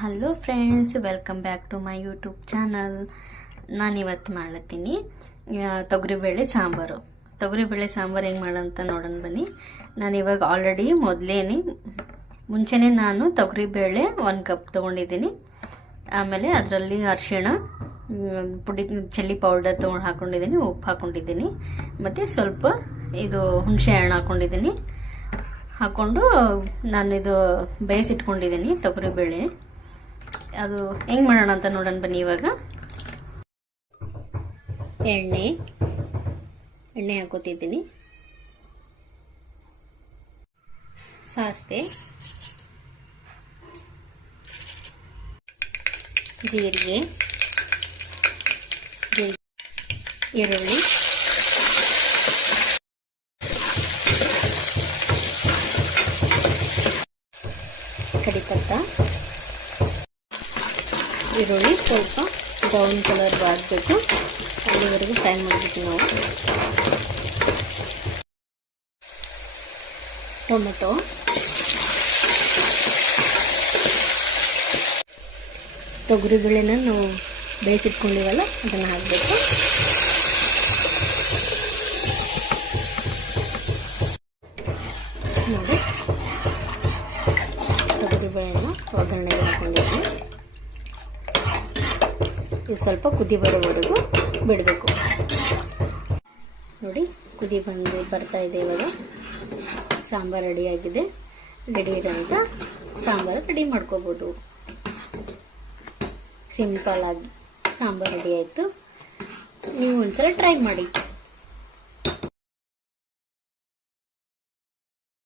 Hello friends, welcome back to my YouTube channel. ನಾನಿವತ್ತು ಮಾಡ್ಲತ್ತೀನಿ ತೊಗರಿಬೇಳೆ ಸಾಂಬಾರು. ತೊಗರಿಬೇಳೆ ಸಾಂಬಾರು ಹೆಂಗೆ ಮಾಡೋಂತ ನೋಡೋಣ ಬನ್ನಿ. ನಾನಿವಾಗ ಆಲ್ರೆಡಿ ಮುಂಚೆನೇ ನಾನು ತೊಗರಿಬೇಳೆ 1 ಕಪ್ ತೊಗೊಂಡಿದ್ದೀನಿ. ಆಮೇಲೆ ಅದರಲ್ಲಿ ಅರಿಶಿಣ ಪುಡಿ, ಚಿಲ್ಲಿ ಪೌಡರ್ ಹಾಕ್ಕೊಂಡಿದ್ದೀನಿ, ಉಪ್ಪು ಹಾಕ್ಕೊಂಡಿದ್ದೀನಿ, ಮತ್ತು ಸ್ವಲ್ಪ ಇದು ಹುಣಸೆ ಹಣ್ಣು ಹಾಕ್ಕೊಂಡಿದ್ದೀನಿ. ಹಾಕ್ಕೊಂಡು ನಾನಿದು ಬೇಯಿಸಿಟ್ಕೊಂಡಿದ್ದೀನಿ ತೊಗರಿಬೇಳೆ. ಅದು ಹೆಂಗೆ ಮಾಡೋಣ ಅಂತ ನೋಡೋಣ ಬನ್ನಿ. ಇವಾಗ ಎಣ್ಣೆ ಹಾಕೋತಿದ್ದೀನಿ, ಸಾಸಿವೆ, ಜೀರಿಗೆ, ಈರುಳ್ಳಿ, ಕರಿಪತ್ತ. ಈರುಳ್ಳಿ ಸ್ವಲ್ಪ ಬ್ರೌನ್ ಕಲರ್ ಬಾಡಬೇಕು, ಅಲ್ಲಿವರೆಗೂ ಫ್ರೈ ಮಾಡಬೇಕು ನಾವು. ಟೊಮೆಟೊ, ತೊಗರಿಬೇಳೆನ ನಾವು ಬೇಯಿಸಿಟ್ಕೊಂಡಿವಲ್ಲ ಅದನ್ನು ಹಾಕಬೇಕು. ನೋಡಿ, ತೊಗರಿಬೇಳೆನ ಒಗ್ಗರಣೆಗೆ ಹಾಕೊಂಡಿದ್ದೀನಿ. ಇದು ಸ್ವಲ್ಪ ಕುದಿ ಬರೋವರೆಗೂ ಬಿಡಬೇಕು. ನೋಡಿ, ಕುದಿ ಬರ್ತಾ ಇದೆ. ಇವಾಗ ಸಾಂಬಾರು ರೆಡಿಯಾಗಿದೆ. ರೆಡಿ ಇರೋಂಥ ಸಾಂಬಾರು ರೆಡಿ ಮಾಡ್ಕೋಬೋದು. ಸಿಂಪಲ್ ಆಗಿ ಸಾಂಬಾರು ರೆಡಿ ಆಯಿತು. ನೀವು ಒಂದ್ಸಲ ಟ್ರೈ ಮಾಡಿ.